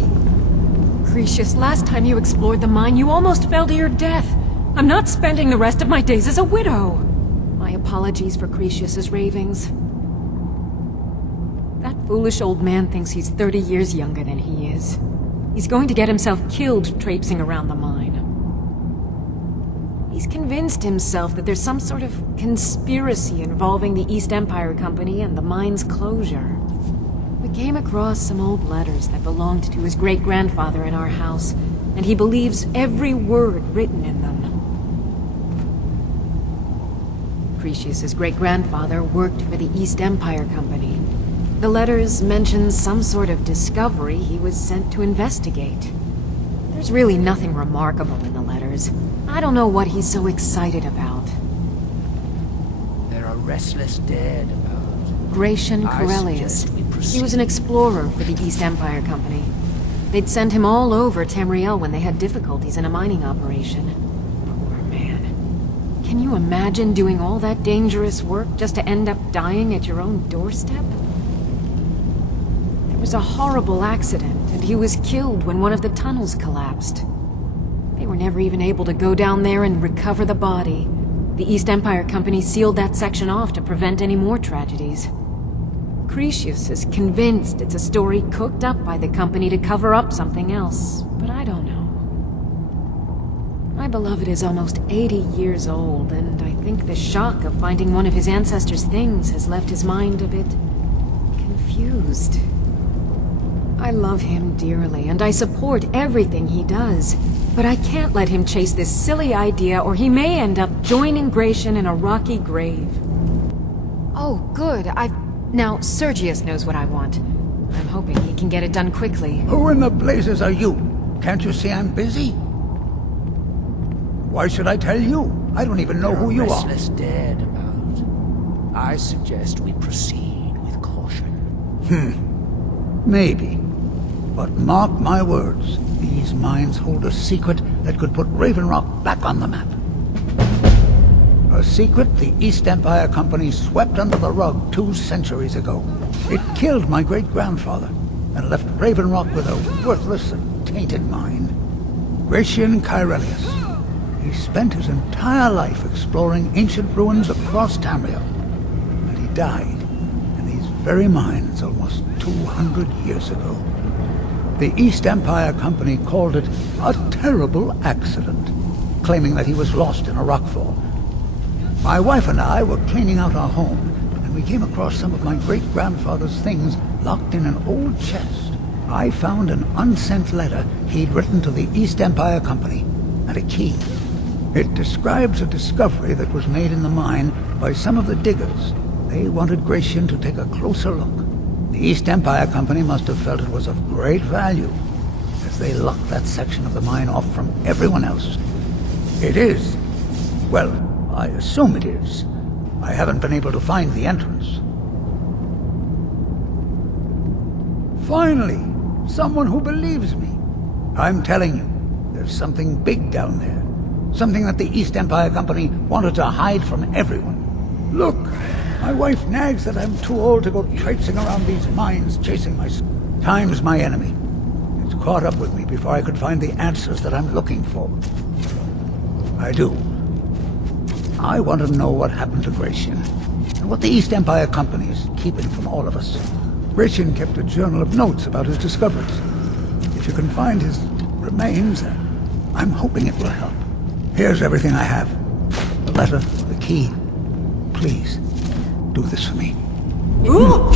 me. Cretius, last time you explored the mine, you almost fell to your death. I'm not spending the rest of my days as a widow. My apologies for Cretius's ravings. That foolish old man thinks he's 30 years younger than he is. He's going to get himself killed traipsing around the mine. He's convinced himself that there's some sort of conspiracy involving the East Empire Company and the mine's closure. We came across some old letters that belonged to his great-grandfather in our house, and he believes every word written in them. Cretius's great-grandfather worked for the East Empire Company. The letters mention some sort of discovery he was sent to investigate. There's really nothing remarkable in the letters. I don't know what he's so excited about. There are restless dead about. Gratian Corellius. He was an explorer for the East Empire Company. They'd send him all over Tamriel when they had difficulties in a mining operation. Poor man. Can you imagine doing all that dangerous work just to end up dying at your own doorstep? There was a horrible accident, and he was killed when one of the tunnels collapsed. They were never even able to go down there and recover the body. The East Empire Company sealed that section off to prevent any more tragedies. Cretius is convinced it's a story cooked up by the company to cover up something else, but I don't know. My beloved is almost 80 years old, and I think the shock of finding one of his ancestors' things has left his mind a bit confused. I love him dearly, and I support everything he does, but I can't let him chase this silly idea, or he may end up joining Gratian in a rocky grave. Oh, good. Now, Sergius knows what I want. I'm hoping he can get it done quickly. Who in the blazes are you? Can't you see I'm busy? Why should I tell you? I don't even know who you are. Restless dead about. I suggest we proceed with caution. Maybe. But mark my words, these mines hold a secret that could put Raven Rock back on the map. A secret the East Empire Company swept under the rug 2 centuries ago. It killed my great-grandfather and left Raven Rock with a worthless and tainted mine. Gratian Corellius. He spent his entire life exploring ancient ruins across Tamriel. And he died in these very mines almost 200 years ago. The East Empire Company called it a terrible accident, claiming that he was lost in a rockfall. My wife and I were cleaning out our home, and we came across some of my great-grandfather's things locked in an old chest. I found an unsent letter he'd written to the East Empire Company, and a key. It describes a discovery that was made in the mine by some of the diggers. They wanted Gratian to take a closer look. The East Empire Company must have felt it was of great value, as they locked that section of the mine off from everyone else. It is. Well, I assume it is. I haven't been able to find the entrance. Finally, someone who believes me. I'm telling you, there's something big down there. Something that the East Empire Company wanted to hide from everyone. Look, my wife nags that I'm too old to go traipsing around these mines chasing my... Time's my enemy. It's caught up with me before I could find the answers that I'm looking for. I do. I want to know what happened to Gratian, and what the East Empire Company is keeping from all of us. Gratian kept a journal of notes about his discoveries. If you can find his remains, I'm hoping it will help. Here's everything I have. The letter, the key. Please, do this for me. Ooh!